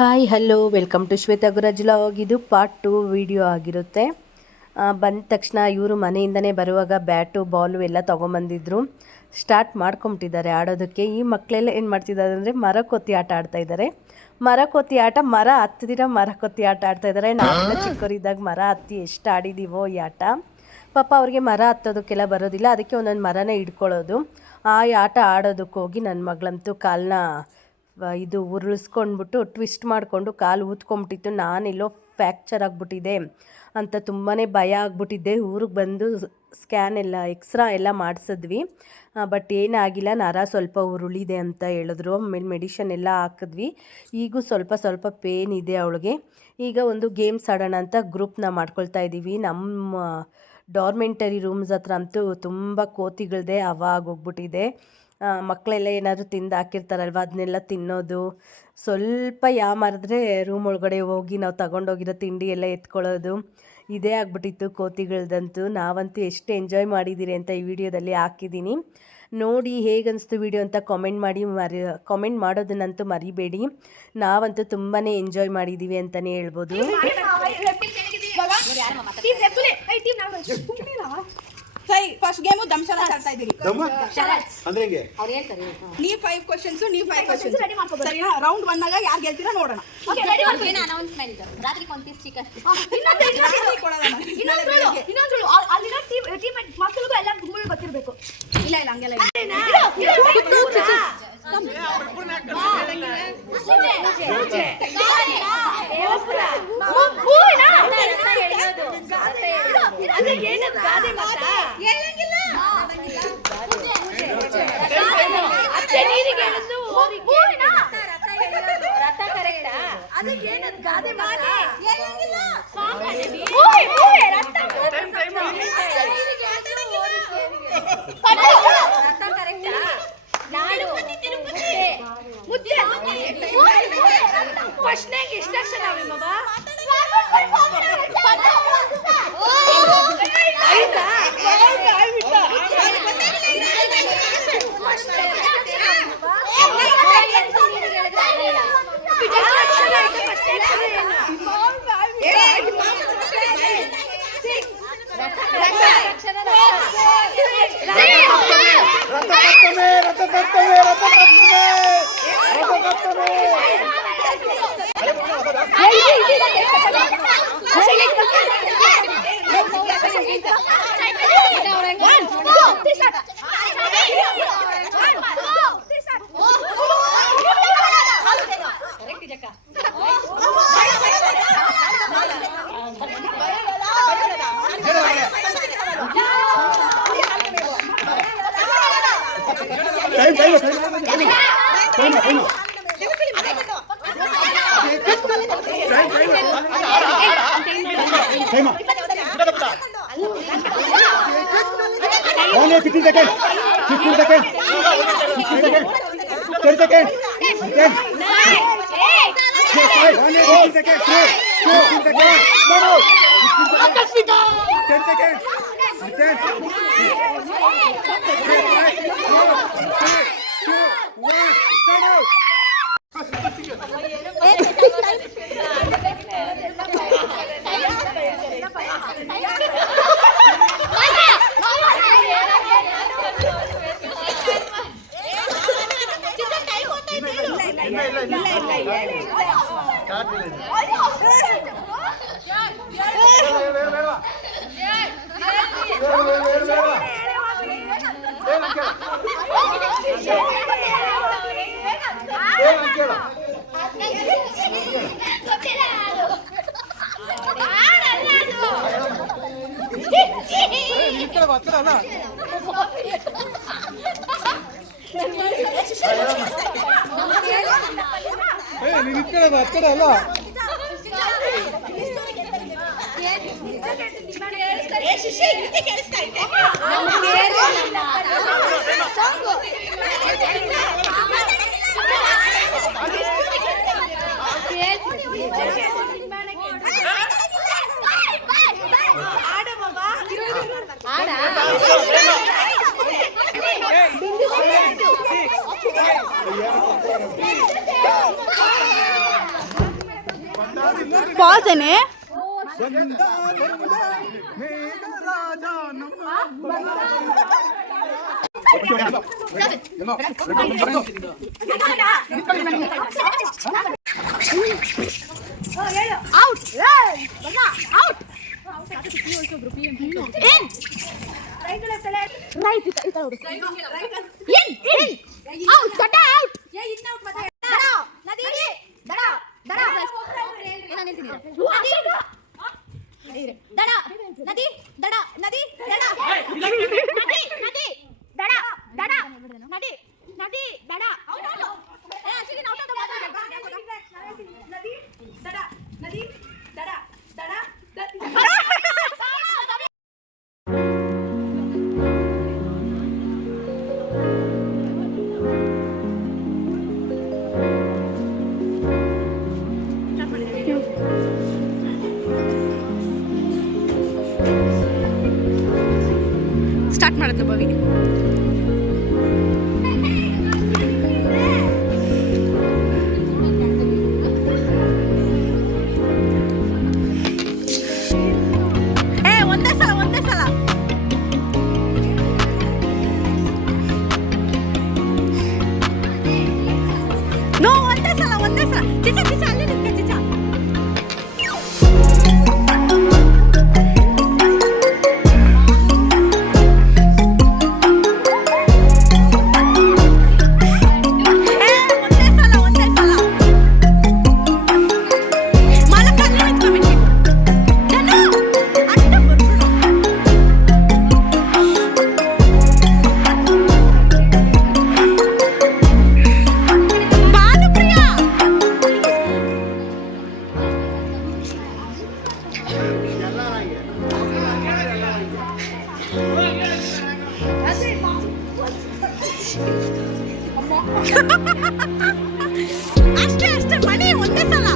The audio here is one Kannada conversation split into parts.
Hi hello welcome to Shweta Guraj vlog. ಇದು ಪಾರ್ಟ್ 2 ವಿಡಿಯೋ ಆಗಿರುತ್ತೆ. ಬಂದ ತಕ್ಷಣ ಇವರು ಮನೆಯಿಂದನೇ ಬರುವಾಗ ಬ್ಯಾಟು ಬಾಲು ಎಲ್ಲ ತೊಗೊಂಬಂದಿದ್ರು. ಸ್ಟಾರ್ಟ್ ಮಾಡ್ಕೊಂಬಿಟ್ಟಿದ್ದಾರೆ ಆಡೋದಕ್ಕೆ. ಈ ಮಕ್ಕಳೆಲ್ಲ ಏನು ಮಾಡ್ತಿದ್ದಾರೆ ಅಂದರೆ ಮರ ಕೊತ್ತಿ ಆಟ ಆಡ್ತಾಯಿದ್ದಾರೆ. ಮರ ಕೊತ್ತಿ ಆಟ, ಮರ ಹತ್ತಿದಿರ ಮರ ಕೊತ್ತಿ ಆಟ ಆಡ್ತಾಯಿದ್ದಾರೆ. ನಾವೆಲ್ಲ ಚಿಕ್ಕವರಿದ್ದಾಗ ಮರ ಹತ್ತಿ ಎಷ್ಟು ಆಡಿದ್ದೀವೋ ಈ ಆಟ. ಪಾಪ ಅವ್ರಿಗೆ ಮರ ಹತ್ತೋದಕ್ಕೆಲ್ಲ ಬರೋದಿಲ್ಲ, ಅದಕ್ಕೆ ಒಂದೊಂದು ಮರನೇ ಹಿಡ್ಕೊಳ್ಳೋದು. ಆ ಆಟ ಆಡೋದಕ್ಕೆ ಹೋಗಿ ನನ್ನ ಮಗಳಂತೂ ಕಾಲನ್ನ ಇದು ಉರುಳಿಸ್ಕೊಂಡ್ಬಿಟ್ಟು ಟ್ವಿಸ್ಟ್ ಮಾಡಿಕೊಂಡು ಕಾಲು ಊದ್ಕೊಂಬಿಟ್ಟಿತ್ತು. ನಾನೆಲ್ಲೋ ಫ್ರ್ಯಾಕ್ಚರ್ ಆಗಿಬಿಟ್ಟಿದೆ ಅಂತ ತುಂಬಾ ಭಯ ಆಗಿಬಿಟ್ಟಿದ್ದೆ. ಊರಿಗೆ ಬಂದು ಸ್ಕ್ಯಾನ್ ಎಲ್ಲ ಎಕ್ಸ್ರಾ ಎಲ್ಲ ಮಾಡಿಸಿದ್ವಿ, ಬಟ್ ಏನಾಗಿಲ್ಲ, ನರ ಸ್ವಲ್ಪ ಉರುಳಿದೆ ಅಂತ ಹೇಳಿದ್ರು. ಆಮೇಲೆ ಮೆಡಿಷನ್ ಎಲ್ಲ ಹಾಕಿದ್ವಿ. ಈಗೂ ಸ್ವಲ್ಪ ಸ್ವಲ್ಪ ಪೇನ್ ಇದೆ ಅವಳಿಗೆ. ಈಗ ಒಂದು ಗೇಮ್ಸ್ ಆಡೋಣ ಅಂತ ಗ್ರೂಪ್ನ ಮಾಡ್ಕೊಳ್ತಾ ಇದ್ದೀವಿ. ನಮ್ಮ ಡಾರ್ಮೆಂಟರಿ ರೂಮ್ಸ್ ಹತ್ರ ಅಂತೂ ತುಂಬ ಕೋತಿಗಳದೆ ಹೋಗ್ಬಿಟ್ಟಿದೆ. ಮಕ್ಕಳೆಲ್ಲ ಏನಾದರೂ ತಿಂದು ಹಾಕಿರ್ತಾರಲ್ವ, ಅದನ್ನೆಲ್ಲ ತಿನ್ನೋದು. ಸ್ವಲ್ಪ ಯಾಮಾರಿದ್ರೆ ರೂಮ್ ಒಳಗಡೆ ಹೋಗಿ ನಾವು ತಗೊಂಡೋಗಿರೋ ತಿಂಡಿ ಎಲ್ಲ ಎತ್ಕೊಳ್ಳೋದು. ಇದೇ ಆಗ್ಬಿಟ್ಟಿತ್ತು ಕೋತಿಗಳದಂತೂ. ನಾವಂತೂ ಎಷ್ಟು ಎಂಜಾಯ್ ಮಾಡಿದ್ದೀರಿ ಅಂತ ಈ ವಿಡಿಯೋದಲ್ಲಿ ಹಾಕಿದ್ದೀನಿ. ನೋಡಿ ಹೇಗನ್ನಿಸ್ತು ವಿಡಿಯೋ ಅಂತ ಕಾಮೆಂಟ್ ಮಾಡೋದನ್ನಂತೂ ಮರಿಬೇಡಿ. ನಾವಂತೂ ತುಂಬಾ ಎಂಜಾಯ್ ಮಾಡಿದ್ದೀವಿ ಅಂತಲೇ ಹೇಳ್ಬೋದು. ಫಸ್ಟ್ ಗೇಮು ದಮ್ಶರ ಆಡ್ತಾ ಇದ್ದೀರಿ. ಅಂದ್ರೆ ಹೇಗೆ? ನೀವು 5 ಕ್ವೆಶ್ಚನ್ಸ್, ನೀವು 5 ಕ್ವೆಶ್ಚನ್ಸ್. ಸರಿನಾ? ರೌಂಡ್ 1 ಆಗ ಯಾರು ಗೆಲ್ತೀರಾ ನೋಡೋಣ. ಓಕೆ, ರೆಡಿ ಮಾಡ್ತೀನಿ. ಅನೌನ್ಸ್ಮೆಂಟ್ ರಾತ್ರಿ ಕೊಂತಿಸ್ ಚಿಕನ್ ಇನ್ನೊಂದು ಅಲ್ಲಿನ ಟೀಮ್ ಮಕ್ಕಳಿಗೂ ಎಲ್ಲ ಗುಂಪು ಗೊತ್ತಿರಬೇಕು. ಇಲ್ಲ ಇಲ್ಲ ಹಂಗೆಲ್ಲ ಪಾಸ್ ಏನೇ ಸ್ಟಾರ್ಟ್ ಮಾಡುತ್ತೆ ಭವಿ. ಒಂದೇ ಸಲ ನೋ ಒಂದೇ ಸಲ ಚಿಚ ಅಲ್ಲಿ ನಿಂತ್ಕೊ ಚಿಚ. ಅಷ್ಟೇ ಮಣಿ ಒಂದೇ ಸಲ.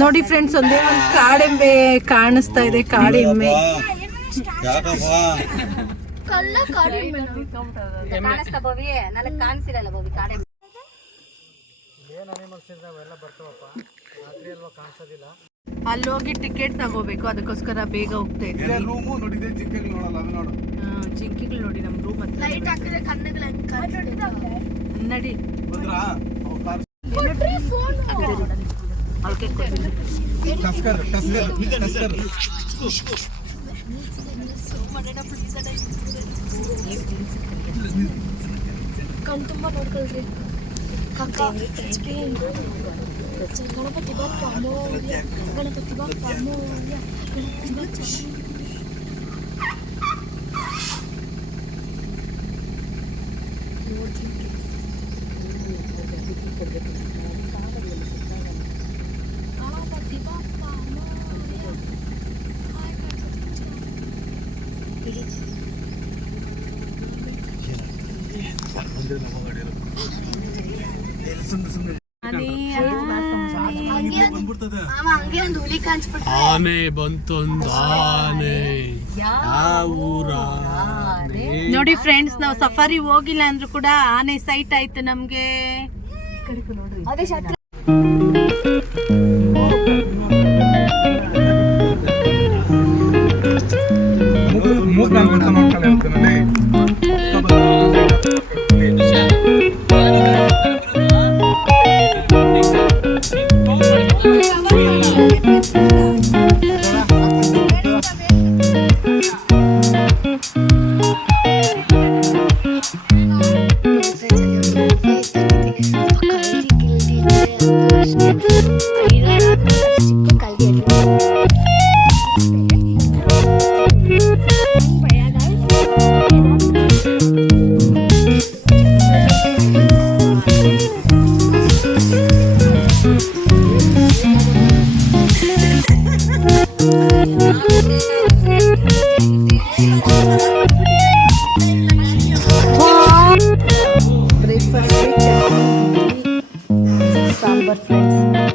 ನೋಡಿ ಫ್ರೆಂಡ್ಸ್, ಒಂದೇ ಒಂದು ಕಾಡೆಮ್ಮೆ ಕಾಣಿಸ್ತಾ ಇದೆ. ಕಾಡೆಮ್ಮೆ ಕಾಣಿಸ್ತಾ ಭವಿ? ನನಗೆ ಕಾಣಿಸಿರಲ್ಲ ಭವಿ ಕಾಡೆಮ್ಮೆ. ಅಲ್ಲಿ ಹೋಗಿ ಟಿಕೆಟ್ ತಗೋಬೇಕು, ಅದಕ್ಕೋಸ್ಕರ ಬೇಗ ಹೋಗ್ತಾ ಇದ್ವಿ. ಜಿಂಕೆಗಳು ನೋಡಿ ನಮ್ಮ ರೂಮ್ ಹತ್ರ. ನಡಿ ಕಣ್ ತುಂಬ ನೋಡ್ಕೊಳ್ರಿ. ಗಣಪತಿ ಬಪ್ಪ ಮೋರ್ಯ, ಗಣಪತಿ ಬಪ್ಪ ಮೋರ್ಯ, ಗಣಪತಿ ಬಪ್ಪ. ಮಾಮ ಹಂಗೆ ಒಂದು ಹುಲಿ ಕಾಣಿಸ್ಬಿಟ್ಟು ಆನೆ ಬಂತೊಂದು ಆನೆ ಊರ ನೋಡಿ ಫ್ರೆಂಡ್ಸ್, ನಾವು ಸಫಾರಿ ಹೋಗಿಲ್ಲ ಅಂದ್ರೂ ಕೂಡ ಆನೆ ಸೈಟ್ ಆಯ್ತು ನಮ್ಗೆ. ಅದೇ ಶತ್ರು ಸಾಂಬಾರ್ ಫ್ರೆಂಡ್ಸ್.